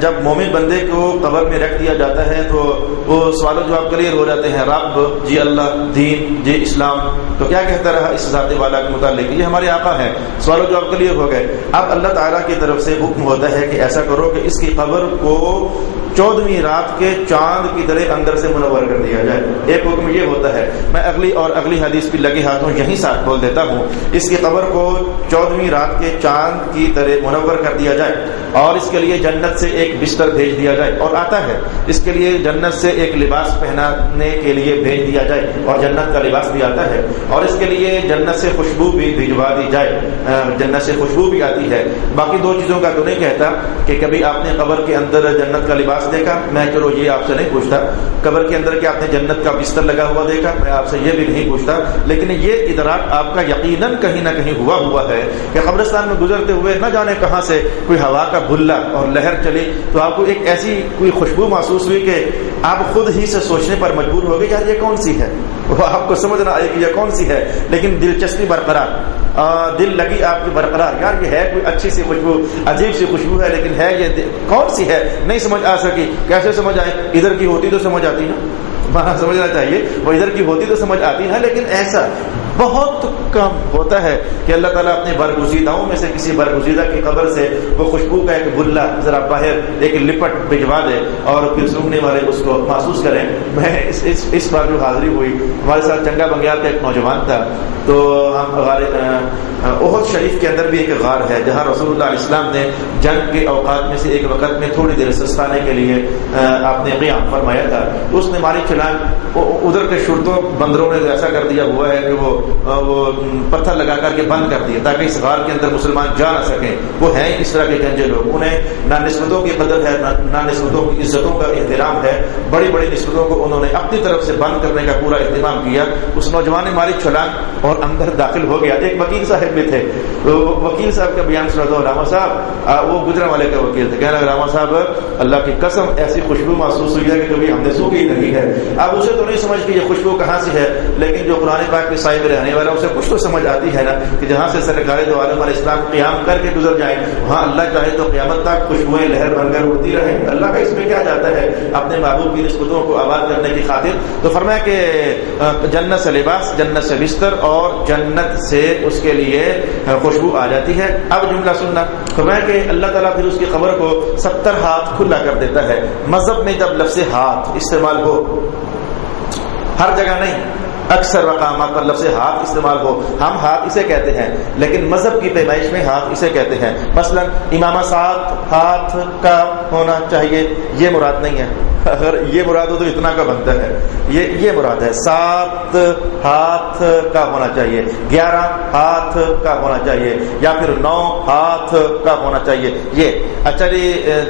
جب مومن بندے کو قبر میں رکھ دیا جاتا ہے تو وہ سوال و جواب کلیئر ہو جاتے ہیں، رب جی اللہ، دین جی اسلام، تو کیا کہتا رہا اس ذات والا کے متعلق، یہ ہمارے آقا ہیں، سوال و جواب کلیئر ہو گئے۔ اب اللہ تعالیٰ کی طرف سے حکم ہوتا ہے کہ ایسا کرو کہ اس کی قبر کو 14ویں رات کے چاند کی طرح اندر سے منور کر دیا جائے۔ ایک حکم یہ ہوتا ہے، میں اگلی حدیث بھی لگے ہاتھوں یہیں ساتھ بول دیتا ہوں، اس کی قبر کو 14ویں رات کے چاند کی طرح منور کر دیا جائے، اور اس کے لیے جنت سے ایک بستر بھیج دیا جائے، اور آتا ہے اس کے لیے جنت سے ایک لباس پہنانے کے لیے بھیج دیا جائے، اور جنت کا لباس بھی آتا ہے، اور اس کے لیے جنت سے خوشبو بھی بھجوا دی جائے، جنت سے خوشبو بھی آتی ہے۔ باقی 2 چیزوں کا تو نہیں کہتا کہ کبھی آپ نے قبر کے اندر جنت کا لباس دیکھا، میں چلو یہ آپ سے نہیں پوچھتا، قبر کے اندر کیا آپ نے جنت کا بستر لگا ہوا دیکھا، میں آپ سے یہ بھی نہیں پوچھتا، لیکن یہ ادراک آپ کا یقیناً کہیں نہ کہیں ہوا ہے کہ قبرستان میں گزرتے ہوئے نہ جانے کہاں سے کوئی ہوا کا بھلا اور لہر چلی تو آپ کو ایک ایسی کوئی خوشبو محسوس ہوئی کہ آپ خود ہی سے سوچنے پر مجبور ہو گئے یار یہ کون سی ہے، وہ آپ کو سمجھ نہ آئے کہ یہ کون سی ہے، لیکن دلچسپی برقرار، دل لگی آپ کی برقرار، یار یہ ہے کوئی اچھی سی خوشبو، عجیب سی خوشبو ہے، لیکن ہے یہ کون سی ہے نہیں سمجھ آ سکی۔ کیسے سمجھ آئے؟ ادھر کی ہوتی تو سمجھ آتی نا، سمجھنا چاہیے، وہ ادھر کی ہوتی تو سمجھ آتی ہے، لیکن ایسا بہت کم ہوتا ہے کہ اللہ تعالیٰ اپنے برگزیداؤں میں سے کسی برگزیدہ کی قبر سے وہ خوشبو کا ایک بلا ذرا باہر ایک لپٹ بھجوا دے اور پھر سننے والے اس کو محسوس کریں۔ میں اس بار جو حاضری ہوئی، ہمارے ساتھ چنگا بنگیال کا ایک نوجوان تھا، تو ہم غار احد شریف کے اندر بھی ایک غار ہے جہاں رسول اللہ علیہ السلام نے جنگ کے اوقات میں سے ایک وقت میں تھوڑی دیر سستانے کے لیے آپ نے قیام فرمایا تھا، تو اس نے ماری چھلانگ، ادھر کے شرطوں بندروں نے ایسا کر دیا ہوا ہے کہ وہ پتھر لگا کر کے بند کر دیا تاکہ اس غار کے اندر مسلمان جا نہ سکیں۔ وہ ہیں اس طرح کے گنجے لوگ، انہیں نہ نسبتوں کی قدر ہے نہ نسبتوں کی عزتوں کا احترام ہے، بڑی بڑی نسبتوں کو انہوں نے اپنی طرف سے بند کرنے کا پورا اہتمام کیا۔ اس نوجوان نے ماری چھلانگ اور اندر داخل ہو گیا۔ ایک وکیل صاحب بھی تھے، وکیل صاحب کا بیان سنا تھا، راما صاحب وہ گجرا والے کا وکیل تھے، کہنا راما صاحب اللہ کی قسم ایسی خوشبو محسوس ہوئی ہے کہ کبھی ہم نے سونگھی نہیں ہے۔ اب اسے تو نہیں سمجھ کہ یہ خوشبو کہاں سے ہے، لیکن جو قرآن پاک کے سائے میں رہنے والا اسے کچھ تو سمجھ آتی ہے نا کہ جہاں سے سرکار دو عالم علیہ السلام قیام کر کے گزر جائیں، وہاں اللہ چاہے تو قیامت تک خوشبوئیں لہر بن کر اڑتی رہیں۔ اللہ کا اس میں کیا جاتا ہے اپنے محبوب کی نسبتوں کو آباد کرنے کی خاطر۔ تو فرمایا کہ جنت سے لباس، جنت سے بستر اور جنت سے اس کے لیے خوشبو آ جاتی ہے۔ اب جملہ سننا، فرمایا کہ اللہ تعالیٰ پھر اس کی قبر کو 70 ہاتھ کھلا کر دیتا ہے۔ مذہب میں جب لفظ ہاتھ استعمال ہو، ہر جگہ نہیں، اکثر مقامات پر لفظ ہاتھ استعمال ہو، ہم ہاتھ اسے کہتے ہیں، لیکن مذہب کی پیمائش میں ہاتھ اسے کہتے ہیں۔ مثلا امامہ ساتھ ہاتھ کا ہونا چاہیے، یہ مراد نہیں ہے۔ اگر یہ مراد ہو تو اتنا کا بنتا ہے، یہ مراد ہے۔ 7 ہاتھ کا ہونا چاہیے، 11 ہاتھ کا ہونا چاہیے، یا پھر 9 ہاتھ کا ہونا چاہیے یہ۔ اچھا جی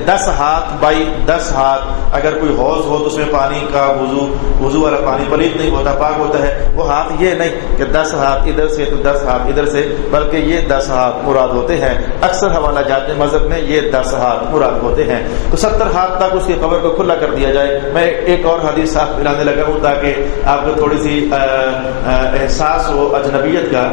10 ہاتھ بائی 10 ہاتھ، اگر کوئی حوض ہو تو اس میں پانی کا وضو والا پانی پلید نہیں ہوتا، پاک ہوتا ہے، وہ ہاتھ یہ نہیں کہ 10 ہاتھ ادھر سے تو 10 ہاتھ ادھر سے، بلکہ یہ 10 ہاتھ مراد ہوتے ہیں۔ اکثر حوالہ جات مذہب میں یہ 10 ہاتھ مراد ہوتے ہیں۔ تو 70 ہاتھ تک اس کی قبر کو کھلا کر دیا جائے۔ میں ایک اور حدیث ساتھ ملانے لگا ہوں تاکہ آپ کو تھوڑی سی احساس ہو اجنبیت کا۔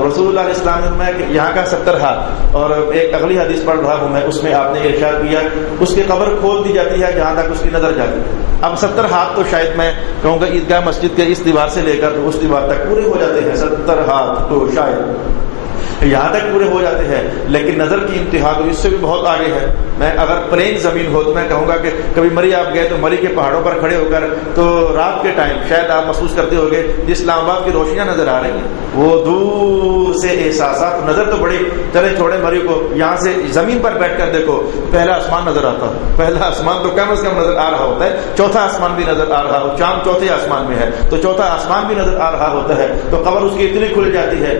رسول اللہ علیہ السلام میں یہاں کا 70 ہاتھ، اور ایک اگلی حدیث پڑھ رہا ہوں میں، اس میں آپ نے ارشاد کیا اس کی قبر کھول دی جاتی ہے جہاں تک اس کی نظر جاتی ہے۔ اب 70 ہاتھ تو شاید میں کہوں گا عیدگاہ مسجد کے اس دیوار سے لے کر تو اس دیوار تک پورے ہو جاتے ہیں، 70 ہاتھ تو شاید یہاں تک پورے ہو جاتے ہیں، لیکن نظر کی انتہا تو اس سے بھی بہت آگے ہے۔ میں اگر پلین زمین ہو تو میں کہوں گا کہ کبھی مری آپ گئے تو مری کے پہاڑوں پر کھڑے ہو کر تو رات کے ٹائم شاید آپ محسوس کرتے ہو گے جس اسلام آباد کی روشنیاں نظر آ رہی ہیں، وہ دور سے احساسات، نظر تو بڑی چلے چھوڑے مری کو، یہاں سے زمین پر بیٹھ کر دیکھو پہلا آسمان نظر آتا ہے، پہلا آسمان تو کم از کم نظر آ رہا ہوتا ہے، چوتھا آسمان بھی نظر آ رہا ہو، چاند چوتھے آسمان میں ہے تو چوتھا آسمان بھی نظر آ رہا ہوتا ہے، تو قبر اس کی اتنی کھل جاتی ہے۔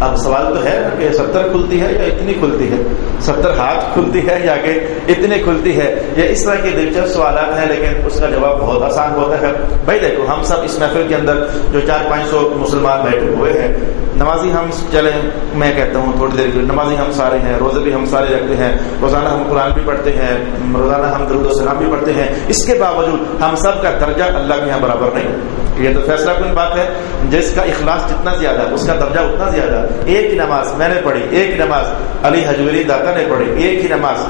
اب سوال تو ہے کہ 70 کھلتی ہے یا اتنی کھلتی ہے، 70 ہاتھ کھلتی ہے یا کہ اتنی کھلتی ہے، یہ اس طرح کے دلچسپ سوالات ہیں، لیکن اس کا جواب بہت آسان ہوتا ہے۔ بھائی دیکھو ہم سب اس محفل کے اندر جو 400-500 مسلمان بیٹھے ہوئے ہیں، نمازی ہم چلیں، میں کہتا ہوں تھوڑی دیر کے لیے نمازی ہم سارے ہیں، روزے بھی ہم سارے رکھتے ہیں، روزانہ ہم قرآن بھی پڑھتے ہیں، روزانہ ہم درود و سلام بھی پڑھتے ہیں، اس کے باوجود ہم سب کا درجہ اللہ کے یہاں برابر نہیں۔ یہ تو فیصلہ کن بات ہے، جس کا اخلاص جتنا زیادہ اس کا درجہ اتنا زیادہ۔ ایک ہی نماز میں نے پڑھی، ایک ہی نماز علی حجویری داتا نے پڑھی، ایک ہی نماز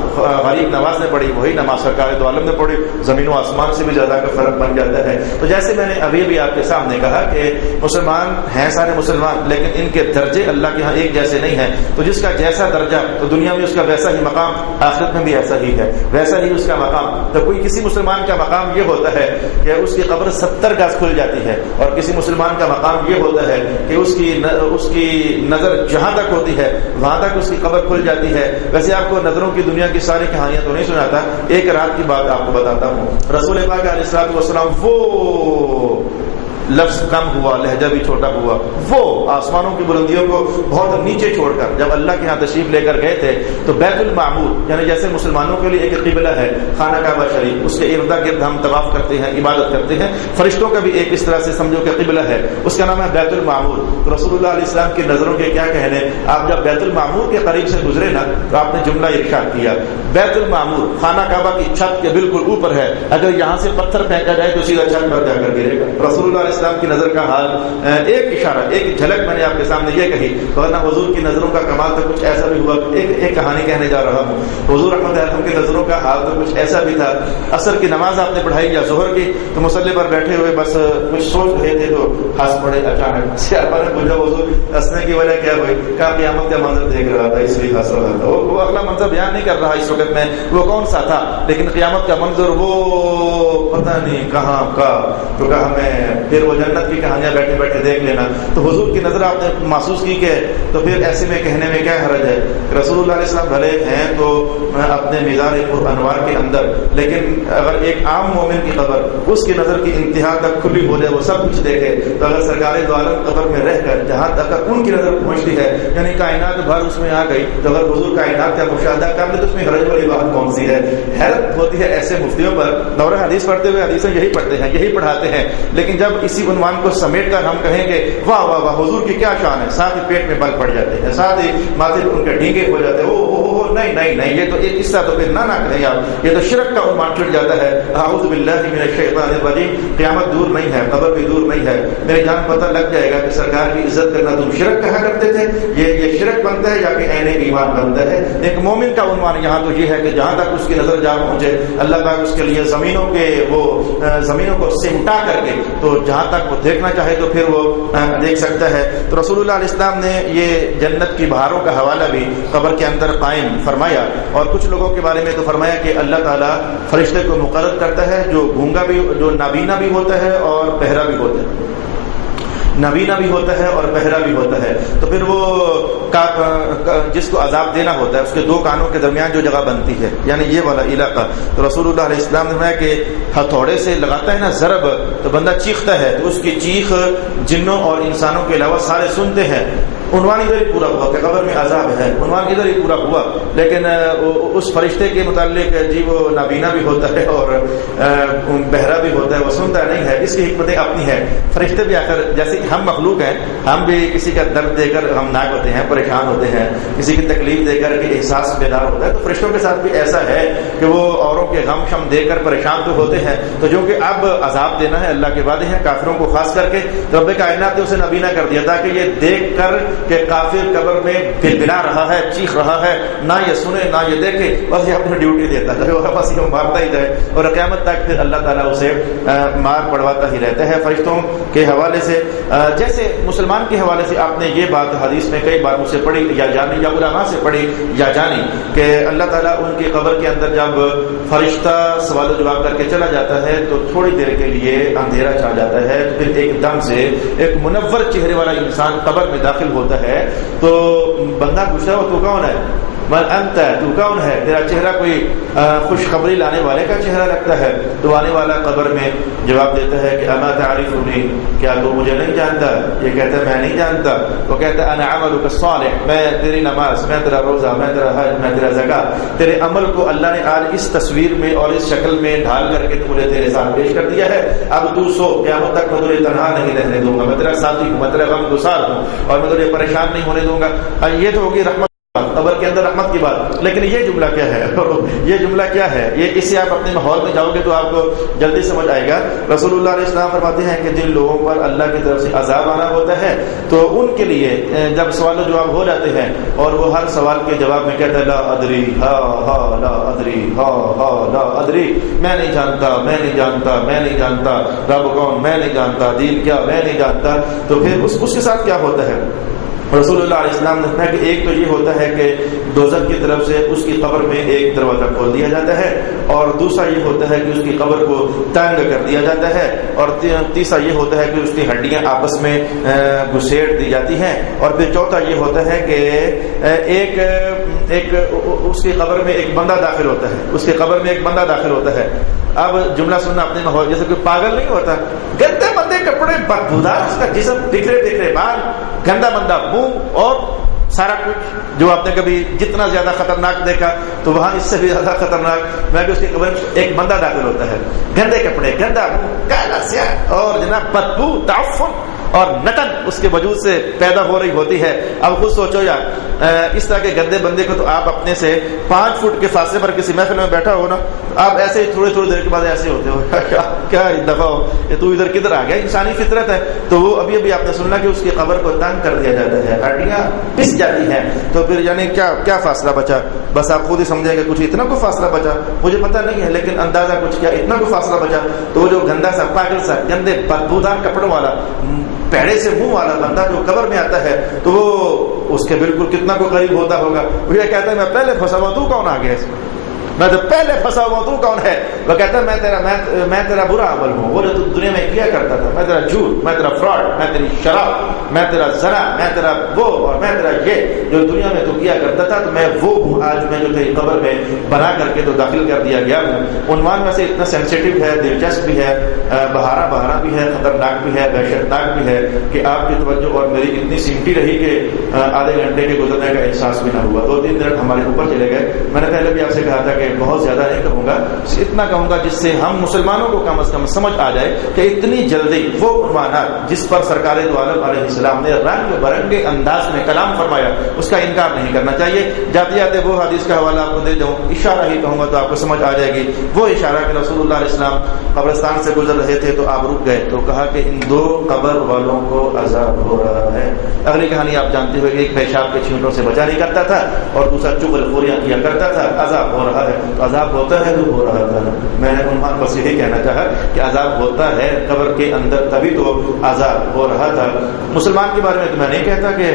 غریب نواز نے پڑھی، وہی نماز سرکار دو عالم نے پڑھی، زمین و آسمان سے بھی زیادہ کا فرق بن جاتا ہے۔ تو جیسے میں نے ابھی آپ کے سامنے کہا کہ مسلمان ہیں سارے مسلمان، لیکن ان کے درجے اللہ کے ہاں ایک جیسے نہیں ہیں، تو جس کا جیسا درجہ تو دنیا میں اس کا ویسا ہی مقام، آخرت میں بھی ایسا ہی ہے، ویسا ہی اس کا مقام۔ تو کوئی کسی مسلمان کا مقام یہ ہوتا ہے کہ اس کی قبر 70 گز کھل جاتی ہے، اور کسی مسلمان کا مقام یہ ہوتا ہے کہ اس کی نظر جہاں تک ہوتی ہے وہاں تک اس کی قبر کھل جاتی ہے۔ ویسے آپ کو نظروں کی دنیا کی ساری کہانیاں تو نہیں سناتا، ایک رات کی بات آپ کو بتاتا ہوں۔ رسول پاک علیہ الصلوۃ والسلام وہ لفظ کم ہوا، لہجہ بھی چھوٹا ہوا، وہ آسمانوں کی بلندیوں کو بہت نیچے چھوڑ کر جب اللہ کے ہاں تشریف لے کر گئے تھے تو بیت المعمور، یعنی جیسے مسلمانوں کے لیے ایک قبلہ ہے خانہ کعبہ شریف، اس کے ارد گرد ہم طواف کرتے ہیں، عبادت کرتے ہیں، فرشتوں کا بھی ایک اس طرح سے سمجھو کہ قبلہ ہے، اس کا نام ہے بیت المعمور۔ تو رسول اللہ علیہ السلام کی نظروں کے کیا کہنے، آپ جب بیت المعمور کے قریب سے گزرے نا تو آپ نے جملہ ارشاد کیا، بیت المعمور خانہ کعبہ کی چھت کے بالکل اوپر ہے، اگر یہاں سے پتھر پھینکا جائے تو سیدھا چھت پر جا کر گرے گا۔ رسول اللہ علیہ السلام کی نظر کا حال، ایک اشارہ، ایک جھلک میں نے آپ کے سامنے یہ کہی، ورنہ حضور کی نظروں کا کمال تو کچھ ایسا بھی ہوا۔ ایک کہانی کہنے جا رہا ہوں، حضور رحمت اللہ کی نظروں کا حال تو کچھ ایسا بھی تھا، عصر کی نماز آپ نے پڑھائی یا ظہر کی، تو مصلی پر بیٹھے ہوئے بس کچھ سوچ رہے تھے تو ہنس پڑے اچانک۔ صحابہ نے پوچھا حضور ہنسنے کی وجہ کیا ہوئی؟ کہا قیامت کا منظر دیکھ رہا تھا اس لیے ہنس رہا تھا۔ وہ اگلا منظر بیان نہیں کر رہا اس وقت میں وہ کون سا تھا، لیکن قیامت کا منظر وہ پتہ نہیں کہاں کا، تو کہا میں پھر وہ جنت کی کہانیاں بیٹھے بیٹھے دیکھ لینا۔ تو حضور کی نظر آپ نے محسوس کی کہ تو پھر ایسے میں کہنے میں کیا حرج ہے؟ رسول اللہ علیہ السلام بھلے ہیں تو اپنے میزان پر انوار کے اندر، لیکن اگر ایک عام مومن کی قبر اس کی نظر کی انتہا تک کھلی ہو جائے، وہ سب کچھ دیکھے، تو اگر سرکار دو عالم قبر میں رہ کر جہاں تک ان کی نظر پہنچتی ہے، یعنی کائنات بھر اس میں آ گئی، تو اگر حضور کائنات کا مشاہدہ کر لے تو اس میں حرج والی بات کون سی ہے؟ حیرت ہوتی ہے ایسے مفتیوں پر، دورہ حدیث پڑھتے ہوئے حدیثیں یہی پڑھتے ہیں، یہی پڑھاتے ہیں، لیکن جب اسی عنوان کو سمیٹ کر ہم کہیں کہ واہ واہ واہ حضور کی کیا شان ہے، ساتھ ہی پیٹ میں بل پڑ جاتے ہیں، ساتھ ہی ماتھے ان کے ڈھینگے ہو جاتے ہیں، نہیں نہیں نہیں، یہ تو اس طرح تو پھر نہ کہیں آپ، یہ تو شرک کا عنوان چھٹ جاتا ہے۔ اعوذ باللہ من الشیطان الرجیم، قیامت دور نہیں ہے، قبر بھی دور نہیں ہے، میرے جان پتہ لگ جائے گا کہ سرکار کی عزت کرنا تم شرک کہا کرتے تھے، یہ شرک بنتا ہے یا کہ عین ایمان بنتا ہے؟ ایک مومن کا عنوان یہاں تو یہ ہے کہ جہاں تک اس کی نظر جا پہنچے، اللہ پاک اس کے لیے زمینوں کو سمٹا کر کے تو جہاں تک وہ دیکھنا چاہے تو پھر وہ دیکھ سکتا ہے۔ تو رسول اللہ علیہ السلام نے یہ جنت کی بہاروں کا حوالہ بھی قبر کے اندر قائم فرمایا، اور کچھ لوگوں کے بارے میں تو فرمایا کہ اللہ تعالیٰ فرشتے کو مقرر کرتا ہے جو گونگا بھی، جو نابینا بھی ہوتا ہے اور بہرا بھی ہوتا ہے۔ نابینا بھی ہوتا ہے اور بہرا بھی ہوتا ہے، تو پھر وہ جس کو عذاب دینا ہوتا ہے اس کے دو کانوں کے درمیان جو جگہ بنتی ہے یعنی یہ والا علاقہ، تو رسول اللہ علیہ السلام نے فرمایا کہ ہتھوڑے سے لگاتا ہے نا ضرب تو بندہ چیختا ہے، تو اس کی چیخ جنوں اور انسانوں کے علاوہ سارے سنتے ہیں۔ عنوان ادھر ہی پورا ہوا کہ قبر میں عذاب ہے، عنوان ادھر ہی پورا ہوا، لیکن اس فرشتے کے متعلق جی وہ نابینا بھی ہوتا ہے اور بہرا بھی ہوتا ہے، وہ سنتا نہیں ہے، اس کی حکمتیں اپنی ہے۔ فرشتے بھی آخر جیسے ہم مخلوق ہیں، ہم بھی کسی کا درد دے کر ہم ناک ہوتے ہیں، پریشان ہوتے ہیں، کسی کی تکلیف دے کر کے احساس بیدار ہوتا ہے، تو فرشتوں کے ساتھ بھی ایسا ہے کہ وہ اوروں کے غم شم دے کر پریشان تو ہوتے ہیں، تو جو کہ اب عذاب دینا ہے اللہ کے وعدے ہیں کافروں کو خاص کر کے، تو رب کائنات نے اسے نابینا کر دیا تاکہ یہ دیکھ کر کہ کافر قبر میں بلبلا رہا ہے، چیخ رہا ہے، نہ یہ سنے نہ یہ دیکھے، بس یہ اپنی ڈیوٹی دیتا ہے، بس یہ مارتا ہی جائے، اور قیامت تک پھر اللہ تعالیٰ اسے مار پڑواتا ہی رہتا ہے۔ فرشتوں کے حوالے سے جیسے مسلمان کے حوالے سے آپ نے یہ بات حدیث میں کئی بار مجھ سے پڑھی یا جانی یا علماء سے پڑھی یا جانی کہ اللہ تعالیٰ ان کی قبر کے اندر جب فرشتہ سوال و جواب کر کے چلا جاتا ہے تو تھوڑی دیر کے لیے اندھیرا چھا جاتا ہے، پھر ایک دم سے ایک منور چہرے والا انسان قبر میں داخل ہوتا ہے، تو بندہ پوچھتا ہے وہ تو کون ہے؟ من انت، تو کون ہے؟ تیرا چہرہ کوئی خوشخبری لانے والے کا چہرہ لگتا ہے، تو آنے والا قبر میں جواب دیتا ہے کہ اما تعرفنی، کیا تو مجھے نہیں جانتا؟ یہ کہتا ہے میں نہیں جانتا، وہ کہتا ہے انا عملک الصالح، میں تیری نماز، میں تیرا روزہ، میں تیرا حج، میں تیرا زکات، تیرے عمل کو اللہ نے آج اس تصویر میں اور اس شکل میں ڈھال کر کے مجھے تیرے ساتھ پیش کر دیا ہے، اب تو سو، قیامت تک میں تجھے تنہا نہیں رہنے دوں گا، میں تیرا ساتھی ہوں، میں تیرا غم گسار ہوں اور میں تجھے پریشان نہیں ہونے دوں گا۔ یہ تو ہوگی رحمت قبر کے اندر رحمت کی بات، لیکن یہ جملہ کیا ہے؟ یہ جملہ کیا ہے؟ یہ اس سے آپ اپنے ماحول میں جاؤ گے تو آپ کو جلدی سمجھ آئے گا۔ رسول اللہ علیہ السلام فرماتے ہیں کہ جن لوگوں پر اللہ کی طرف سے عذاب آنا ہوتا ہے تو ان کے لیے جب سوال و جواب ہو جاتے ہیں اور وہ ہر سوال کے جواب میں کہتا ہے لا ادری، ہا ہا لا ادری، ہا ہا لا ادری، میں نہیں جانتا، میں نہیں جانتا، میں نہیں جانتا، رب کون میں نہیں جانتا، دین کیا میں نہیں جانتا، تو پھر اس کے ساتھ کیا ہوتا ہے؟ رسول اللہ علیہ السلام نے کہا کہ ایک تو یہ ہوتا ہے کہ دوزخ کی طرف سے اس کی قبر میں ایک دروازہ کھول دیا جاتا ہے، اور دوسرا یہ ہوتا ہے کہ اس کی قبر کو تنگ کر دیا جاتا ہے، اور تیسرا یہ ہوتا ہے کہ اس کی ہڈیاں آپس میں گھسیٹ دی جاتی ہیں، اور پھر چوتھا یہ ہوتا ہے کہ ایک اس کی قبر میں ایک بندہ داخل ہوتا ہے، اس کی قبر میں ایک بندہ داخل ہوتا ہے۔ اب جملہ سننا اپنے میں ہو، جیسے کوئی پاگل نہیں ہوتا، گندے بندے کپڑے، بدبودار اس کا جسم، بکھرے بکھرے بال، گندا بندہ منہ اور سارا کچھ جو آپ نے کبھی جتنا زیادہ خطرناک دیکھا تو وہاں اس سے بھی زیادہ خطرناک میں کہ اس کے قبر ایک بندہ داخل ہوتا ہے، گندے کپڑے، گندا منہ، کالا سیاہ اور جناب بدبو، تعفن اور نتن اس کے وجود سے پیدا ہو رہی ہوتی ہے۔ اب خود سوچو یار، اس طرح کے گندے بندے کو تو آپ اپنے سے 5 فٹ کے فاصلے پر کسی محفل میں بیٹھا ہو نا، آپ ایسے ہی تھوڑی تھوڑی دیر کے بعد ایسے ہوتے ہو کیا دفعہ ہو یہ تو ادھر کدھر آ گیا، انسانی فطرت ہے۔ تو وہ ابھی آپ نے سننا کہ اس کی قبر کو تنگ کر دیا جاتا ہے، ہڈیاں پس جاتی ہیں، تو پھر یعنی کیا فاصلہ بچا؟ بس آپ خود ہی سمجھیں گے کچھ اتنا کو فاصلہ بچا، مجھے پتہ نہیں ہے لیکن اندازہ کچھ کیا اتنا کو فاصلہ بچا۔ تو وہ جو گندا سا پاگل سا گندے بدبودار کپڑوں والا پیڑے سے منہ والا بندہ جو قبر میں آتا ہے تو وہ اس کے بالکل کتنا کو قریب ہوتا ہوگا، وہ یہ کہتا ہے میں پہلے پھنسا ہوا، تو کون آ گیا اس میں؟ میں تو پہلے پھنسا ہوا، تو کون ہے؟ وہ کہتا ہے میں تیرا برا عمل ہوں، وہ جو تو دنیا میں کیا کرتا تھا، میں تیرا جھوٹ، میں تیرا فراڈ، میں تیری شراب، میں تیرا زنا، میں تیرا وہ اور میں تیرا یہ جو دنیا میں تو کیا کرتا تھا، تو میں وہ ہوں آج میں جو تیری قبر میں بنا کر کے تو داخل کر دیا گیا ہوں۔ عنوان میں سے اتنا سینسیٹیو ہے، دلچسپ بھی ہے، بہارا بھی ہے، خطرناک بھی ہے، وحشتناک بھی ہے کہ آپ کی توجہ اور میری اتنی سمٹی رہی کہ آدھے گھنٹے کے گزرنے کا احساس بھی نہ ہوا، 2-3 منٹ ہمارے اوپر چلے گئے۔ میں نے پہلے بھی آپ سے کہا تھا کہ بہت زیادہ نہیں کہوں گا، اتنا کہوں گا جس سے ہم مسلمانوں کو کم از کم سمجھ آ جائے کہ اتنی جلدی وہ عنوانات جس پر سرکار دو عالم علیہ السلام نے رنگ برنگے انداز میں کلام فرمایا اس کا انکار نہیں کرنا چاہیے۔ جاتے جاتے وہ حدیث کا حوالہ آپ کو دے دوں، اشارہ ہی کہوں گا تو آپ کو سمجھ آ جائے گی۔ وہ اشارہ کہ رسول اللہ علیہ السلام قبرستان سے گزر رہے تھے تو آپ رک گئے تو کہا کہ ان 2 قبر والوں کو عذاب ہو رہا ہے۔ اگلی کہانی آپ جانتے ہوئے کہ ایک پیشاب کے چھینٹوں سے بچا نہیں کرتا تھا اور دوسرا چغل خوریاں کیا کرتا تھا، عذاب ہو رہا ہے۔ تو عذاب ہوتا ہے تو ہو رہا تھا. میں نے عنوان بس یہی کہنا چاہا کہ عذاب ہوتا ہے قبر کے اندر, تبھی تو عذاب ہو رہا تھا. مسلمان کے بارے میں تو میں نہیں کہتا کہ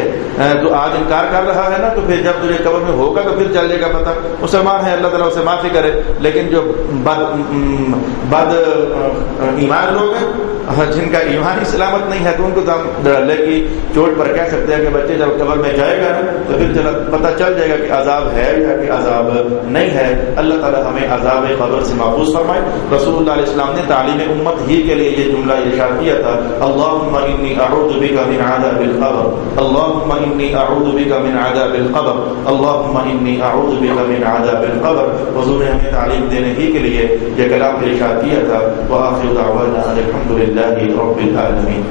تو آج انکار کر رہا ہے نا تو پھر جب تجھے قبر میں ہوگا تو پھر چل جائے گا پتہ. مسلمان ہے, اللہ تعالیٰ اسے معافی کرے. لیکن جو بد ایمان لوگ ہیں جن کا ایمان ہی سلامت نہیں ہے تو ان کو تو ہم اللہ کی چوٹ پر کہہ سکتے ہیں کہ بچے جب قبر میں جائے گا تو پھر پتہ چل جائے گا کہ عذاب ہے یا کہ عذاب نہیں ہے. اللہ تعالیٰ ہمیں عذاب قبر سے محفوظ فرمائے. رسول اللہ علیہ السلام نے تعلیم امت ہی کے لیے یہ جملہ ارشاد کیا تھا, اللہم انی اعوذ بک من عذاب القبر, اللہم انی اعوذ بک من عذاب القبر, اللہم انی اعوذ بک من عذاب القبر. حضور نے ہمیں تعلیم دینے ہی کے لیے یہ کلام ارشاد کیا تھا. وآخر دعوانا الحمد للہ رب العالمین.